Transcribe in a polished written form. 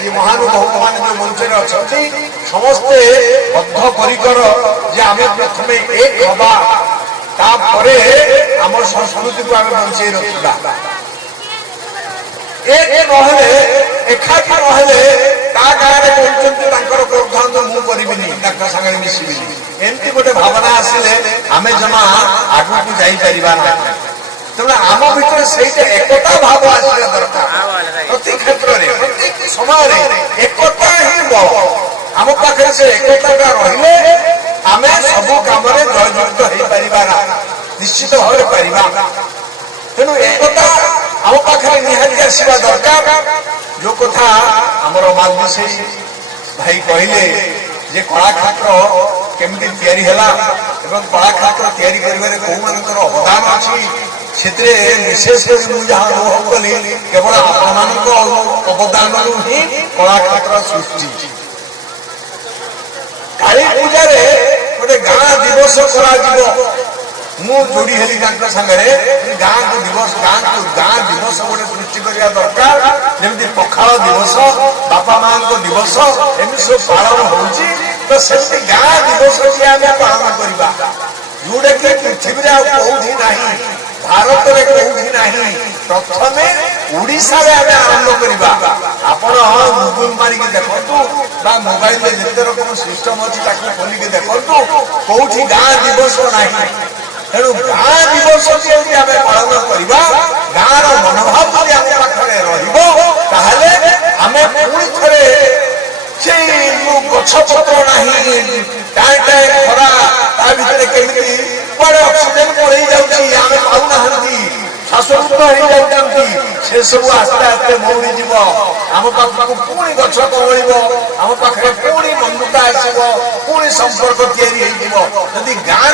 ଆଜି ମହାନୁଭବମାନେ ଯୋଉ ମଞ୍ଚରେ ଅଛନ୍ତି ସମସ୍ତେ ବଦ୍ଧପରିକର ଯେ ଆମେ ପ୍ରଥମେ ଏକ ହବା, ତାପରେ ଆମ ସଂସ୍କୃତିକୁ ଆମେ ବଞ୍ଚେଇ ରଖିବା। ଏକ ନହେଲେ, ଏକାଠି ନହେଲେ ତା ଗାଁରେ କହୁଛନ୍ତି ତାଙ୍କର କରୁଥାନ୍ତୁ ମୁଁ କରିବିନି, ତାଙ୍କ ସାଙ୍ଗରେ ମିଶିବିନି, ଏମିତି ଗୋଟେ ଭାବନା ଆସିଲେ ଆମେ ଜମା ଆଗକୁ ଯାଇପାରିବା ନାହିଁ। ତେଣୁ ଆମ ଭିତରେ ସେଇଟା ଏକତା ଭାବ ଆସିବା ଦରକାର। ପ୍ରତି କ୍ଷେତ୍ରରେ ପ୍ରତ୍ୟେକ ସମୟରେ ଏକତା ହିଁ ବଳ। ଆମ ପାଖରେ ସେ ଏକତାଟା ରହିଲେ ଆମେ ସବୁ କାମରେ ଜୟଯୁକ୍ତ ହେଇପାରିବା ନା, ନିଶ୍ଚିତ ଭାବରେ ପାରିବା। ତେଣୁ ଏକତା ଆମ ପାଖରେ ନିହାତି ଆସିବା ଦରକାର। ଯୋଉ କଥା ଆମର ମାଲବିଶେଇ ଭାଇ କହିଲେ ଯେ କଳାକ୍ଷେତ୍ର କେମିତି ତିଆରି ହେଲା ଏବଂ କଳାକ୍ଷେତ୍ର ତିଆରି କରିବାରେ କୋଉମାନଙ୍କର ଅବଦାନ ଅଛି, ସେଥିରେ ବିଶେଷ କରି ମୁଁ ଯାହା ଅନୁଭବ କଲି କେବଳ ଆପଣମାନଙ୍କ ଅବଦାନରୁ ହିଁ କଳାକ୍ଷେତ୍ର ସୃଷ୍ଟି। କାଳୀ ପୂଜାରେ ଗୋଟେ ଗାଁ ଦିବସ କରାଯିବ, ମୁଁ ଯୋଡି ହେଲି ତାଙ୍କ ସାଙ୍ଗରେ। ଗାଁ ଦିବସ ଗୋଟେ ସୃଷ୍ଟି କରିବା ଦରକାର, ଯେମିତି ପଖାଳ ଦିବସ, ବାପା ମାଙ୍କ ଦିବସ ଏମିତି ସବୁ ପାଳନ ହଉଛି। ତ ସେମିତି ଗାଁ ଦିବସଟି ଆମେ ପାଳନ କରିବା, ଯୋଉଟା କି ପୃଥିବୀରେ ଆଉ କୋଉଠି ନାହିଁ, ଭାରତରେ କୋଉଠି ନାହିଁ। ପ୍ରଥମେ ଓଡିଶାରେ ଆମେ ଆରମ୍ଭ କରିବା। ଆପଣ ଗୁଗୁଲ ମାରିକି ଦେଖନ୍ତୁ ବା ମୋବାଇଲରେ ଯେତେ ରକମ ସିଷ୍ଟମ ଅଛି ତାକୁ ଖୋଲିକି ଦେଖନ୍ତୁ, କୋଉଠି ଗାଁ ଦିବସ ନାହିଁ। ତେଣୁ ଗାଁ ଦିବସଟି ଯଦି ଆମେ ପାଳନ କରିବା, ଗାଁର ମନୋଭାବ ଯଦି ଆମ ପାଖରେ ରହିବ, ତାହେଲେ ଆମେ ପୁଣି ଥରେ ସେଇ ଯୋଉ ଗଛ ପତ୍ର ନାହିଁ, ଟାଏ ଖରା, ତା ଭିତରେ କେମିତି କୁଆଡେ ଅକ୍ସିଜେନ ପଳେଇ ଯାଉଛି, ଆମେ ପାଉନାହାନ୍ତି, ଶ୍ୱାସରୁଦ୍ଧ ହେଇଯାଉଛନ୍ତି, ସେସବୁ ଆସ୍ତେ ଆସ୍ତେ ମଉଳିଯିବ। ଆମ ପାଖକୁ ପୁଣି ଗଛ କବଳିବ, ଆମ ପାଖରେ ପୁଣି ବନ୍ଧୁତା ଆସିବ, ପୁଣି ସମ୍ପର୍କ ତିଆରି ହେଇଯିବ। ଯଦି ଗାଁ